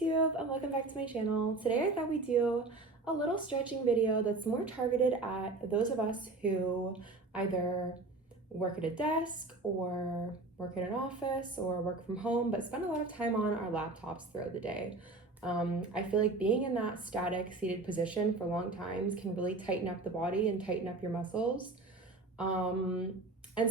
YouTube and welcome back to my channel. Today I thought we'd do a little stretching video that's more targeted at those of us who either work at a desk or work in an office or work from home but spend a lot of time on our laptops throughout the day. I feel like being in that static seated position for long times can really tighten up the body and tighten up your muscles. And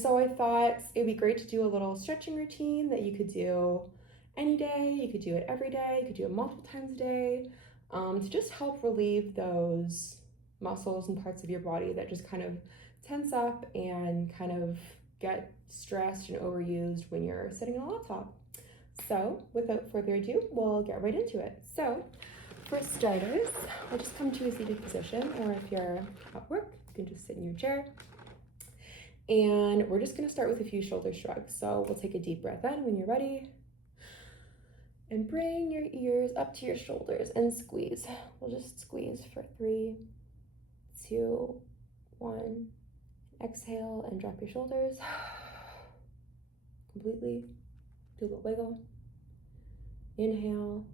so I thought it'd be great to do a little stretching routine that you could do any day. You could do it every day, you could do it multiple times a day, to just help relieve those muscles and parts of your body that just kind of tense up and kind of get stressed and overused when you're sitting on a laptop. So without further ado, we'll get right into it. So for starters, we'll just come to a seated position, or if you're at work, you can just sit in your chair. And we're just gonna start with a few shoulder shrugs. So we'll take a deep breath in when you're ready. And bring your ears up to your shoulders and squeeze. We'll just squeeze for 3, 2, 1. Exhale and drop your shoulders completely. Do a little wiggle. Inhale.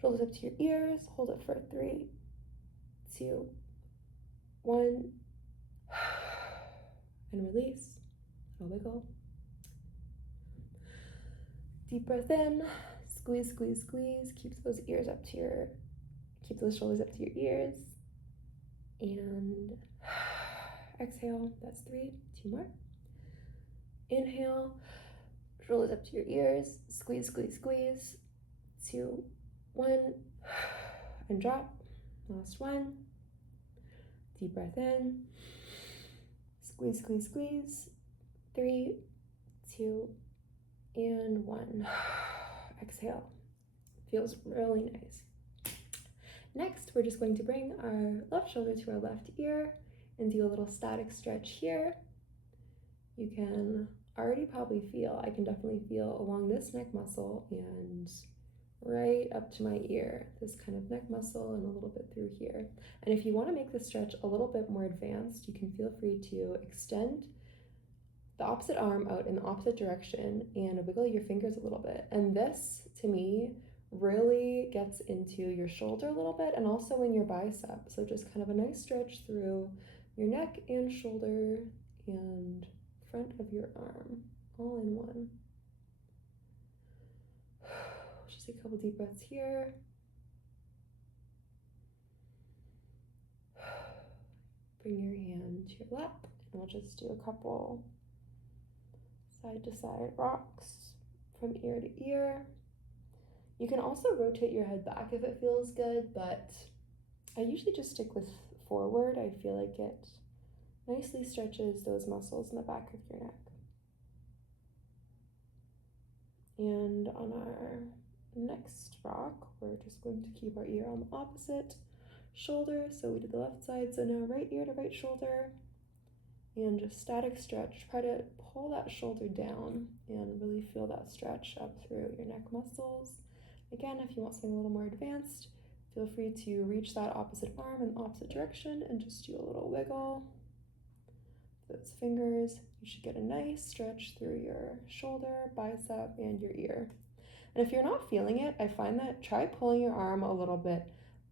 Shoulders up to your ears. Hold it for 3, 2, 1. And release. A wiggle. Deep breath in, squeeze, squeeze, squeeze. Keep those shoulders up to your ears. And exhale, that's 3, 2 more. Inhale, shoulders up to your ears, squeeze, squeeze, squeeze. 2, 1, and drop. Last one. Deep breath in, squeeze, squeeze, squeeze. 3, 2, and 1. Exhale. Feels really nice. Next, we're just going to bring our left shoulder to our left ear and do a little static stretch here. You can already probably feel, I can definitely feel along this neck muscle and right up to my ear, this kind of neck muscle and a little bit through here. And if you want to make the stretch a little bit more advanced, you can feel free to extend the opposite arm out in the opposite direction and wiggle your fingers a little bit. And this, to me, really gets into your shoulder a little bit and also in your bicep. So just kind of a nice stretch through your neck and shoulder and front of your arm, all in one. Just take a couple deep breaths here. Bring your hand to your lap and we'll just do a couple side to side rocks from ear to ear. You can also rotate your head back if it feels good, but I usually just stick with forward. I feel like it nicely stretches those muscles in the back of your neck. And on our next rock, we're just going to keep our ear on the opposite shoulder. So we did the left side, so now right ear to right shoulder. And just static stretch. Try to pull that shoulder down and really feel that stretch up through your neck muscles. Again, if you want something a little more advanced, feel free to reach that opposite arm in the opposite direction and just do a little wiggle. Those fingers, you should get a nice stretch through your shoulder, bicep, and your ear. And if you're not feeling it, I find that try pulling your arm a little bit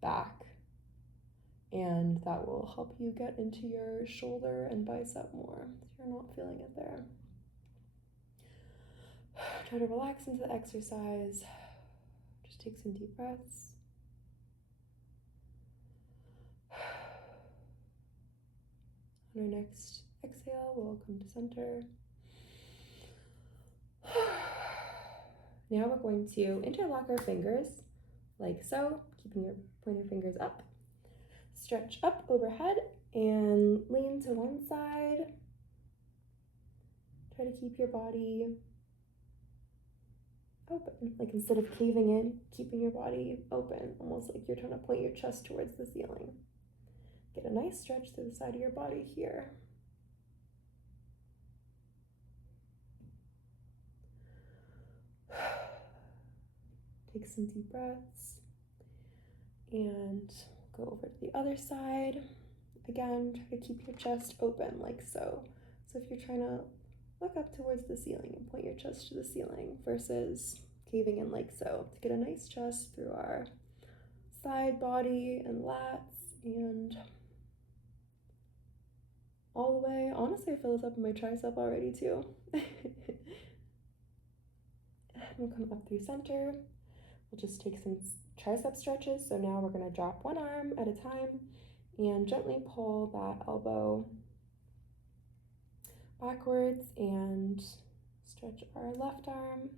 back. And that will help you get into your shoulder and bicep more if you're not feeling it there. Try to relax into the exercise. Just take some deep breaths. On our next exhale, we'll come to center. Now we're going to interlock our fingers like so, keeping your pointer fingers up. Stretch up overhead and lean to one side. Try to keep your body open, like instead of caving in, keeping your body open, almost like you're trying to point your chest towards the ceiling. Get a nice stretch through the side of your body here. Take some deep breaths and go over to the other side. Again, try to keep your chest open like so. So if you're trying to look up towards the ceiling and point your chest to the ceiling versus caving in like so to get a nice chest through our side body and lats and all the way. Honestly, I feel this up in my tricep already too. We'll come up through center. We'll just take some tricep stretches. So now we're gonna drop one arm at a time and gently pull that elbow backwards and stretch our left arm.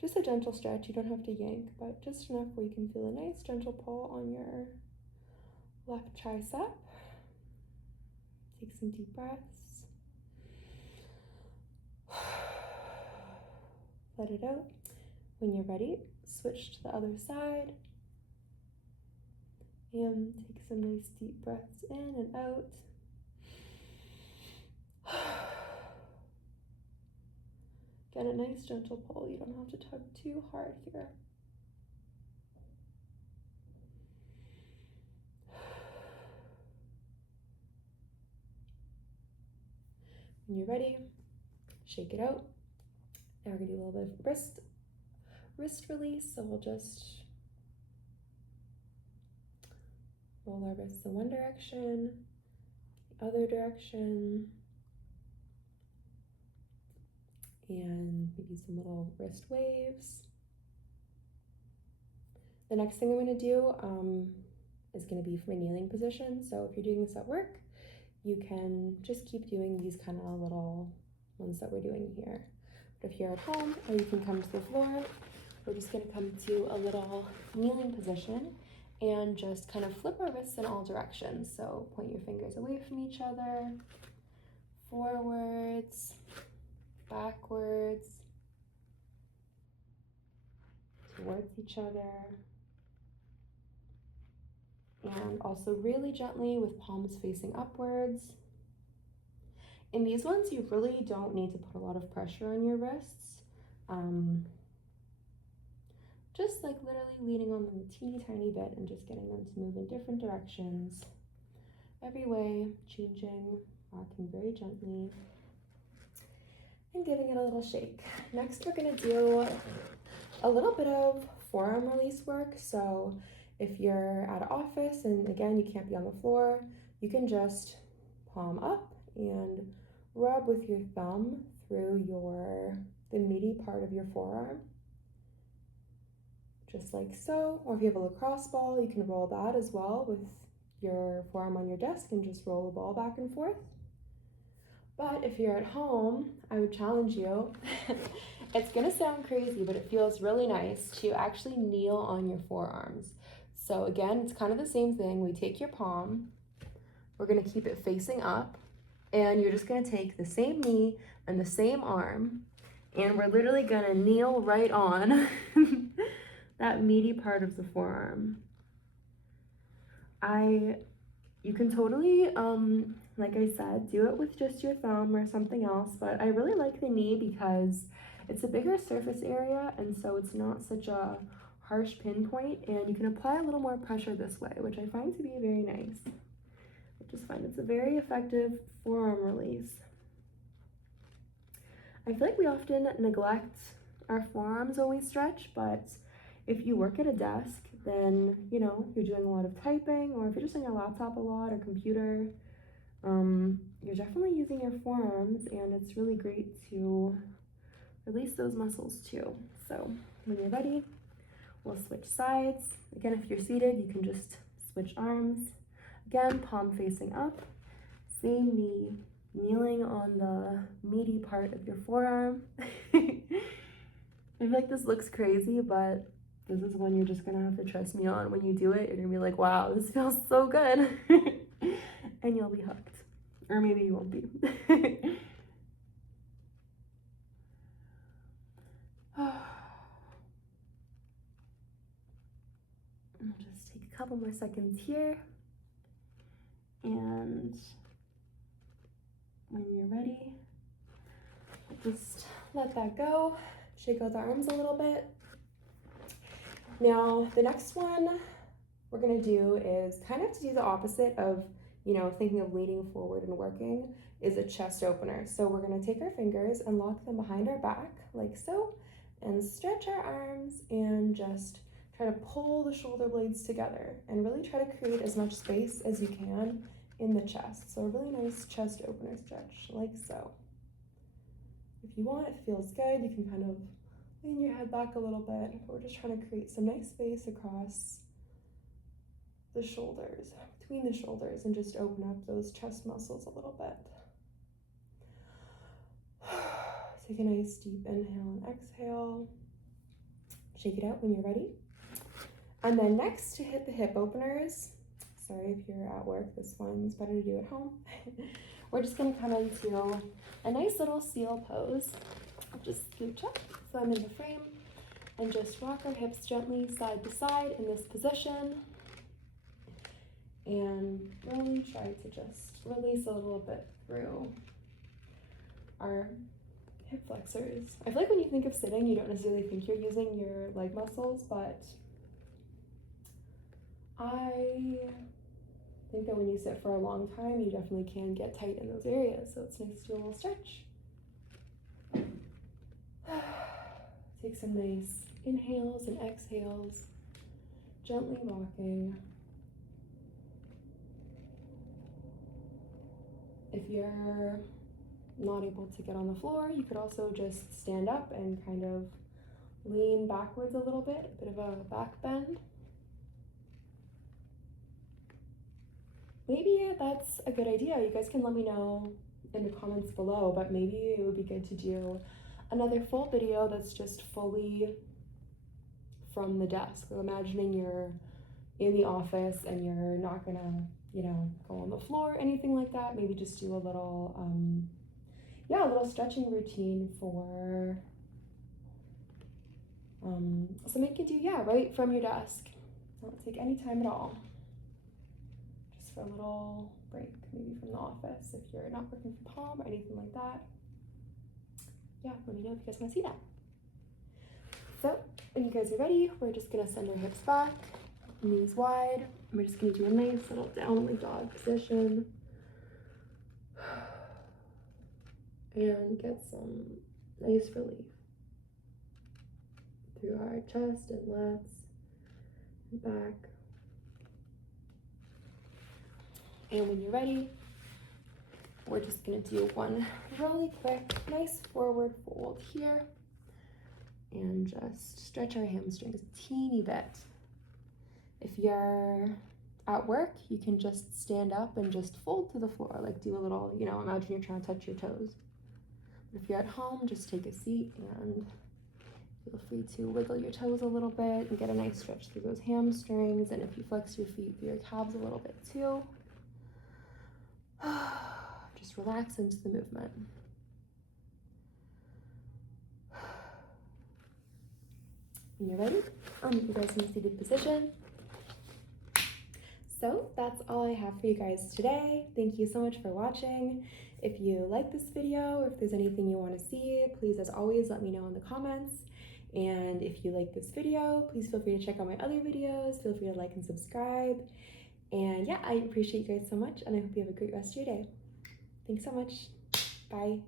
Just a gentle stretch, you don't have to yank, but just enough where you can feel a nice gentle pull on your left tricep. Take some deep breaths. Let it out. When you're ready, switch to the other side. And take some nice deep breaths in and out. Get a nice gentle pull. You don't have to tug too hard here. When you're ready, shake it out. Now we're gonna do a little bit of wrist release. So we'll just roll our wrists in one direction, the other direction, and maybe some little wrist waves. The next thing I'm going to do is going to be from a kneeling position. So if you're doing this at work, you can just keep doing these kind of little ones that we're doing here. But if you're at home, or you can come to the floor, we're just going to come to a little kneeling position and just kind of flip our wrists in all directions. So point your fingers away from each other, forwards, backwards, towards each other, and also really gently with palms facing upwards. In these ones, you really don't need to put a lot of pressure on your wrists. Just like literally leaning on them a teeny tiny bit and just getting them to move in different directions. Every way, changing, rocking very gently, and giving it a little shake. Next, we're gonna do a little bit of forearm release work. So if you're at an office and again, you can't be on the floor, you can just palm up and rub with your thumb through the meaty part of your forearm. Just like so. Or if you have a lacrosse ball, you can roll that as well with your forearm on your desk and just roll the ball back and forth. But if you're at home, I would challenge you. It's gonna sound crazy, but it feels really nice to actually kneel on your forearms. So again, it's kind of the same thing. We take your palm, we're gonna keep it facing up, and you're just gonna take the same knee and the same arm, and we're literally gonna kneel right on that meaty part of the forearm. You can totally, like I said, do it with just your thumb or something else, but I really like the knee because it's a bigger surface area, and so it's not such a harsh pinpoint, and you can apply a little more pressure this way, which I find to be very nice. I just find it's a very effective forearm release. I feel like we often neglect our forearms when we stretch, but if you work at a desk, then, you know, you're doing a lot of typing, or if you're just on your laptop a lot or computer, you're definitely using your forearms, and it's really great to release those muscles too. So when you're ready, we'll switch sides. Again, if you're seated, you can just switch arms. Again, palm facing up, same knee, kneeling on the meaty part of your forearm. I feel like this looks crazy, but this is one you're just gonna have to trust me on. When you do it, you're gonna be like, wow, this feels so good. And you'll be hooked. Or maybe you won't be. I'll just take a couple more seconds here. And when you're ready, just let that go. Shake out the arms a little bit. Now, the next one we're gonna do is kind of to do the opposite of, you know, thinking of leaning forward and working, is a chest opener. So we're gonna take our fingers and lock them behind our back, like so, and stretch our arms and just try to pull the shoulder blades together and really try to create as much space as you can in the chest. So a really nice chest opener stretch, like so. If you want, if it feels good, you can kind of lean your head back a little bit. But we're just trying to create some nice space across the shoulders, between the shoulders, and just open up those chest muscles a little bit. Take a nice deep inhale and exhale. Shake it out when you're ready. And then next, to hit the hip openers, sorry if you're at work, this one's better to do at home. We're just gonna come into a nice little seal pose. I'll just scooch up so I'm in the frame and just rock our hips gently side to side in this position. And really try to just release a little bit through our hip flexors. I feel like when you think of sitting, you don't necessarily think you're using your leg muscles, but I think that when you sit for a long time, you definitely can get tight in those areas. So it's nice to do a little stretch. Take some nice inhales and exhales, gently rocking. If you're not able to get on the floor, you could also just stand up and kind of lean backwards a little bit, a bit of a back bend. Maybe that's a good idea. You guys can let me know in the comments below, but maybe it would be good to do another full video that's just fully from the desk. So imagining you're in the office and you're not gonna, go on the floor or anything like that. Maybe just do a little, a little stretching routine for something you can do, right from your desk. Don't take any time at all. Just for a little break, maybe from the office if you're not working from home or anything like that. Yeah, let me know if you guys want to see that. So when you guys are ready, we're just gonna send our hips back, knees wide. We're just gonna do a nice little downward dog position. And get some nice relief through our chest and lats and back. And when you're ready, we're just gonna do one really quick, nice forward fold here and just stretch our hamstrings a teeny bit. If you're at work, you can just stand up and just fold to the floor, like do a little, imagine you're trying to touch your toes. If you're at home, just take a seat and feel free to wiggle your toes a little bit and get a nice stretch through those hamstrings. And if you flex your feet through your calves a little bit too, just relax into the movement. When you're ready, I'll meet you guys in a seated position. So that's all I have for you guys today. Thank you so much for watching. If you like this video or if there's anything you want to see, please, as always, let me know in the comments. And if you like this video, please feel free to check out my other videos. Feel free to like and subscribe. And yeah, I appreciate you guys so much, and I hope you have a great rest of your day. Thanks so much. Bye.